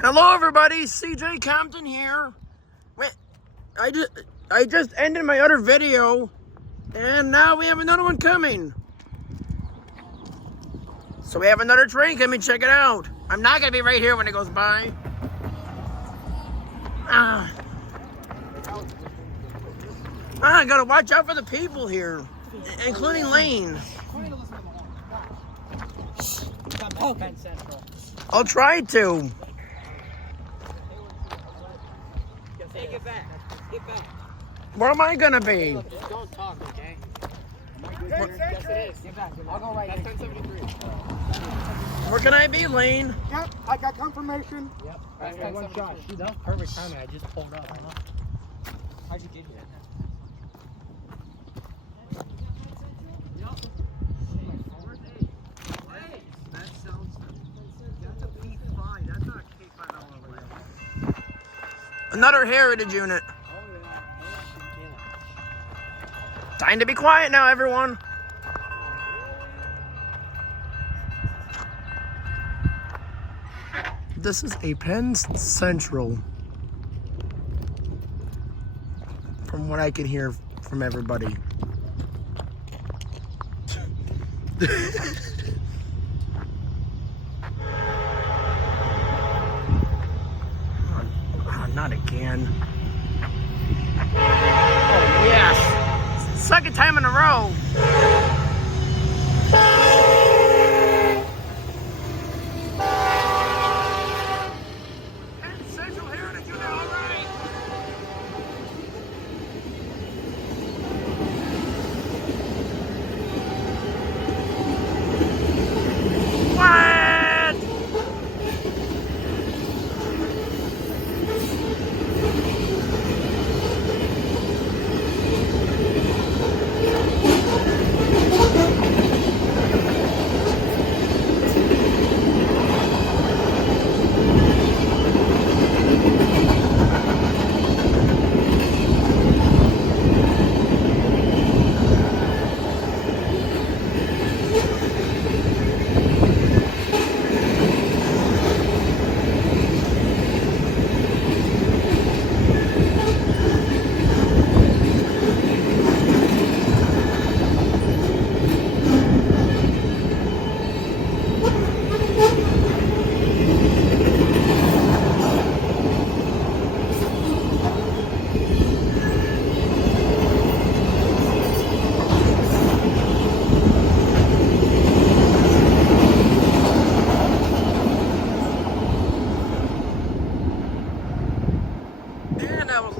Hello, everybody. CJ Compton here. Wait, I just ended my other video, and now we have another one coming. So we have another train coming. Check it out. I'm not gonna be right here when it goes by. I gotta watch out for the people here, including Lane. I'll try to. Hey, get back. Get back. Where am I gonna be? Just don't talk, okay? Yes, it is. Get back. I'll go right. That's 1073. Where can I be, Lane? Yep, I got confirmation. Yep. That's 1073. Dude, that was perfect timing. I just pulled up. I know. How'd you get here? Another heritage unit. Time to be quiet now, everyone. This is a Penn Central. From what I can hear from everybody. Not again. Oh, yes. Second time in a row. Penn Central Heritage Unit, all right. What?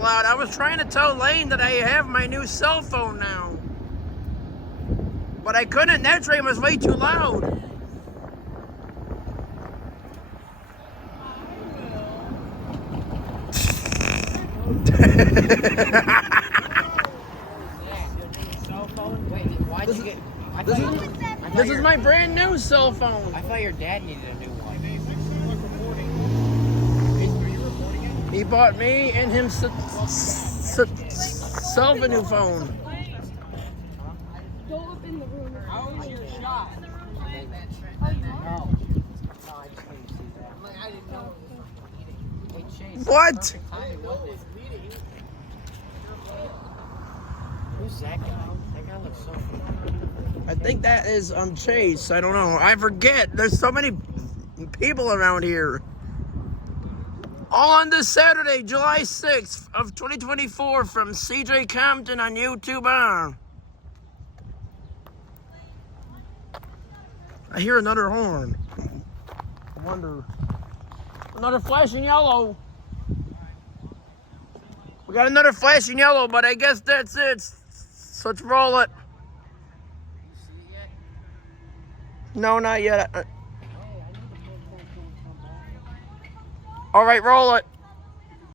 Loud. I was trying to tell Lane that I have my new cell phone now, but I couldn't. That train was way too loud. This is my brand new cell phone. I thought your dad needed a new one. He bought me and himself a new phone. Go up in the room. How was your shot? No. No, I just didn't see that. I didn't know. Hey, Chase. What? Who's that guy? That guy looks so familiar. I think that is Chase. I don't know. I forget. There's so many people around here. All on this Saturday, July 6th of 2024 from CJ Compton on YouTube. I hear another horn. I wonder. Another flashing yellow. We got another flashing yellow, but I guess that's it. So let's roll it. No, not yet. All right, roll it.